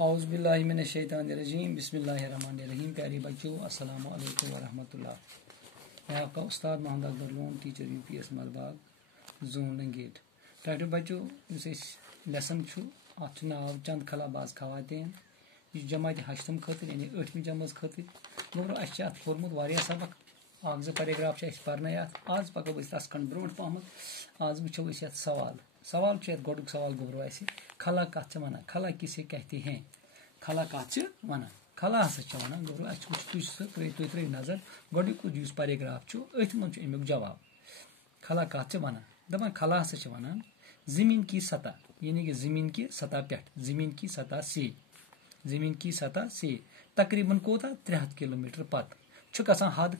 اعوذ باللہ من الشیطان الرجیم بسم اللہ الرحمن الرحیم. پیاری بچوں السلام علیکم ورحمۃ اللہ. میں آپ کا استاد Mohammad Akbar Lone teacher U P S Malbagh zone Langate. پیارے بچوں اس لیسن ات ناو چند خلاباز خواتین یہ جماعت ہشتم خاطر یعنی 8ویں جماعت خاطر گوبرو اس ات پورمت واریاہ سبق اکھ زٕ پیراگراف پرنے آز پکو تس کھنڈ برونٹ پہمت. آز وچھو سوال گۄڈُک سوال گوبرو اسہِ خلا کتھ چھِ ونان خلا کسے کہتے ہیں. خلا کتھ چھِ ونان خلا ہسا چھِ ونان گوبرو اسہِ وٕچھ تُہۍ ترٛٲیِو نظر گۄڈٕنیُک یُس پیراگراف چھُ أتھۍ منٛز چھُ امیُک جواب. خلا کتھ چھِ ونان دپان خلا ہسا چھِ ونان زمین کی سطح یعنی کہ زمین کی سطح پٮ۪ٹھ زمین کی سطح سے تقریباً کوتاہ 300 کلومیٹر پتہٕ چھُ گژھان حد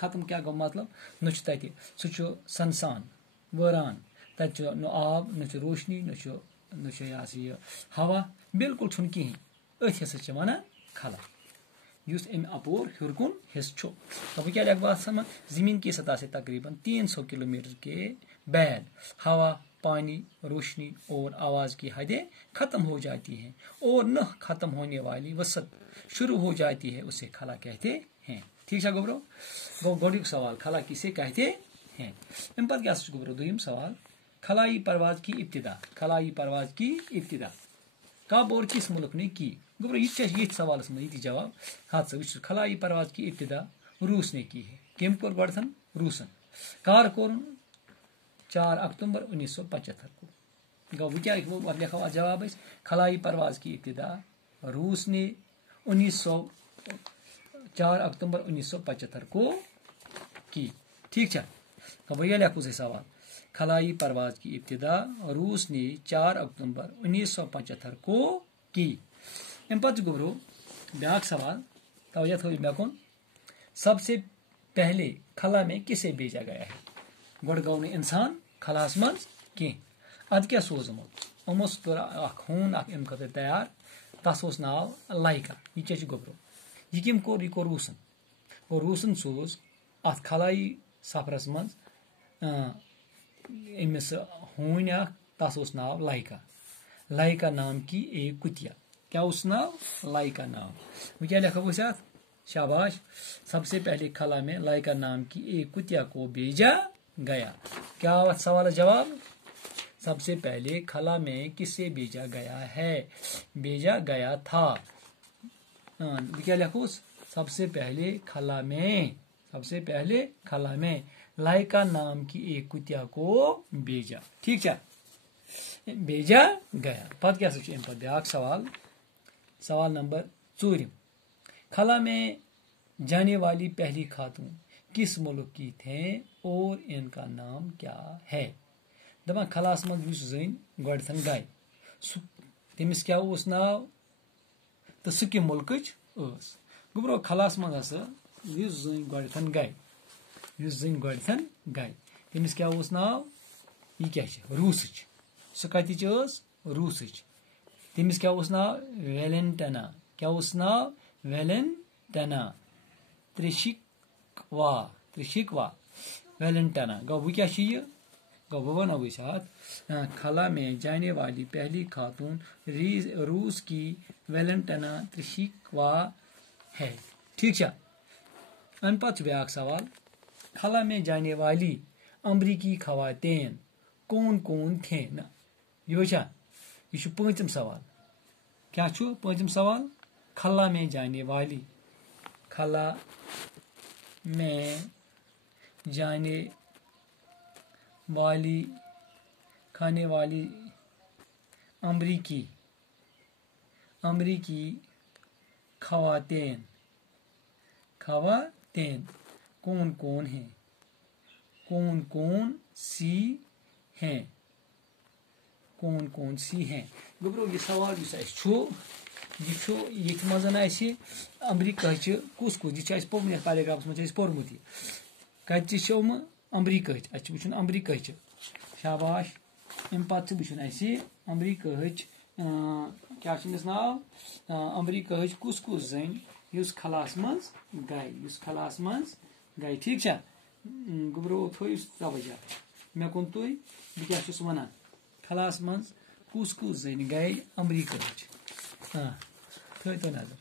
ختم کیاہ گوٚو مطلب نہ چھُ تتہِ سُہ چھُ سنسان وٲران تتہِ چھُ نہ آب نہ چھُ روشنی نہ چھُ یہ ہوا بالکل چھُنہٕ کِہیٖنۍ أتھۍ ہسا چھِ ونان خلا یُس امہِ اپور ہیوٚر کُن حصہٕ چھُ. تو بہٕ کیٛاہ لیکھٕ بہٕ سمجھ زمین کی سطح سے تقریباً 300 کلومیٹر کے بعد ہوا پانی روشنی اور آواز کی حدیں ختم ہو جاتی ہیں اور نہ ختم ہونے والی وسعت شروع ہو جاتی ہے اسے خلا کہتے ہیں. ٹھیک ہے گوبرو گو گۄڈٕنیُک سوال خلا کسے کہتے ہیں. امہِ پتہٕ کیٛاہ چھُ گوبرو دوٚیِم سوال خلائی پرواز کی ابتدا کب اور کس ملک نے کی. گوبرو یہ سوالس منٛز یہ جواب ہاتھ سے وچھ خلائی پرواز کی ابتدا روس نے کی ہے. کٔمۍ کوٚر گۄڈٕتھن روسن کر کوٚرُن 4 اکتوبر 1975 کو. گو وہ کیا لکھو جواب اس خلائی پرواز کی ابتدا روس نے 4 اکتوبر 1975 کو کی. ٹھیک ہے تو بھیا لکھو سے سوال خلائی پرواز کی ابتدا روس نے 4 اکتوبر 1975 کو کی. ام پتہ گوبرو بیاکھ سوال توجہ تھو مے کُن سب سے پہلے خلا میں کسے بھیجا گیا ہے. گۄڈٕ گوٚو نہٕ انسان خلاس منٛز کینٛہہ ادٕ کیاہ سوٗزمُت یِمو کٔر اکھ ہوٗن اکھ امہِ خٲطرٕ تیار تس اوس ناو لایکا. یہ کیاہ چھُ گوبرو یہ کٔمۍ کوٚر یہ کوٚر روسن اور روسن سوز اتھ خلایی سفرس منٛز أمِس ہوٗنۍ اکھ تس اوس ناو لایکا نام کی ایک کُتیا. کیا اوس ناو لایکا نام. وۄنۍ کیاہ لیکھو أسۍ اتھ شاباش سب سے پہلے خلا میں لائکا نام کی ایک کتیا کو بھیجا گیا. کیا سوال جواب سب سے پہلے خلا میں کسے بھیجا گیا ہے بھیجا گیا تھا. کیا لکھو سب سے پہلے خلا میں لائکا نام کی ایک کتیا کو بھیجا. ٹھیک ہے بھیجا گیا. پتہ کیا ام پتہ بیاکھ سوال نمبر 4 خلا میں جانے والی پہلی خاتون کس ملک کی تھیں اور ان کا نام کیا ہے. دپان خلاس منٛز یُس زٔنۍ گۄڈٕتھن گے تٔمِس کیاہ اوس ناو تہٕ سُہ کمہِ مُلکٕچ ٲس. گوبرو خلاس منٛز ہسا یُس زٔنۍ گۄڈٕتھن گے تٔمِس کیاہ اوس ناو یہِ کیاہ چھِ روٗسٕچ. سُہ کتِچ ٲس روٗسٕچ. تٔمِس کیاہ اوس ناو ویلنٹنا. کیاہ اوس ناو ویلنٹنا ترشکوا ویلنٹنا. گو وہ کیا چھ یہ گو وہ ونو خلا میں جانے والی پہلی خاتون روس کی ویلنٹنا ترشکوا ہے. ٹھیک ہے ام پتہ بیاکھ سوال خلا میں جانے والی امریکی خواتین کون تھیں. نا یہ پانچم سوال کیا پانچم سوال خلا میں جانے والی کھانے والی امریکی خواتین کون ہیں کون سی ہیں. گوبرو یہ سوال یہ مزن امریکہ کس یہ پورمت پیراگرافس مجھے پورمت یہ کتچ امریکہ وچن امریکہ شاباش. ام پتہ وچن امریکہ کیا ناو امریکہ کس زن اس خلاس مز گئی. ٹھیک ہے گوبرو تھو توجہ مے کن تھی بہ کیا ونان خلاس مز کس زن گئی امریکہ تھٲیِو نظر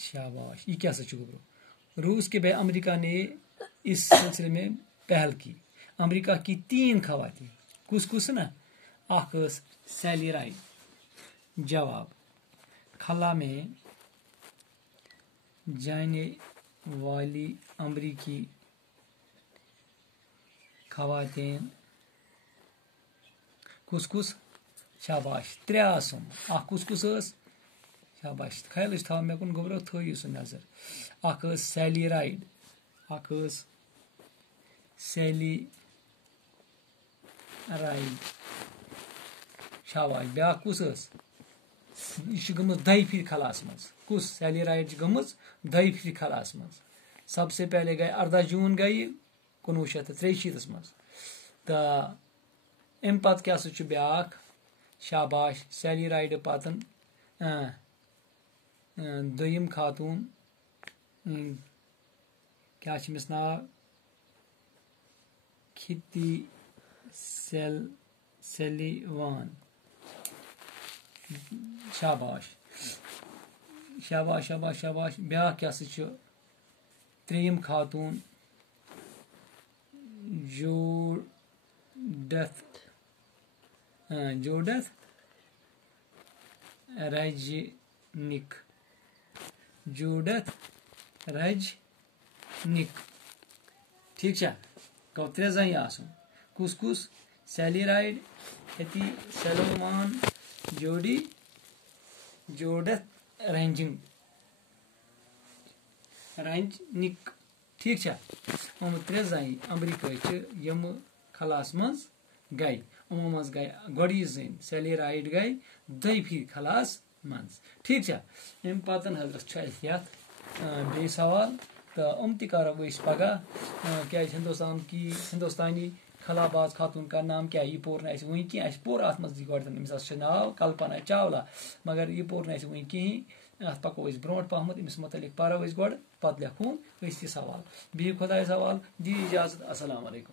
شاباش یہ کیا سا گبرو روس کے بھائی امریکہ نے اس سلسلے میں پہل کی امریکہ کی 3 خواتین کس نا اخ سیلی رائٹ جواب خلا میں جانے والی امریکی خواتین کس شاباش 3 آسم اخ کس شاباش خیال تھو مے کن گبرو تھو سہ نظر اخ سیلی رائڈ اخ سیلی رائڈ شاباش بیاکھ کس یہ گمز 2 پھر خلاس مز کس سیلی رائڈ گمز 2 پھر خلاس مز سب سے پہلے گئی 18 جون گئی 1963 مز تو ام پتہ کیا سا بیاکھ شاباش سیلی رائڈ پتن دویم خاتون کیا چمس ناو کھتی سیلیوان شاباش شاباش شاباش شاباش بیاکھ کیا سا 3یم خاتون جوڈتھ رجنک ٹھیک چھ گو 3 زن آسن کس سیلی رائڈ ہتی سیلومان جوڈتھ رنجنک ٹھیک چھ 3 زن امریکہ یم خلاس مز گئی یمو مز گئی گۄڈٕ زن سیلی رائڈ گئی 2 پھر خلاس مز ٹھیک چھ ام پتن حضرت چھ اس یتھ بی سوال تو تہ کرو پگہ کیا ہندوستانی خلا باز خاتون کا نام کیا یہ پور نہ ون کی پور ات مز گۄڈٕ ناو کلپنا چاولہ مگر یہ پور نہ ون کہین ات پکو برونٹ پہمت امس متعلق پرو گۄڈٕ پتہ لیکھون یہ سوال بہو خدایس حوالہ دی اجازت السلام علیکم.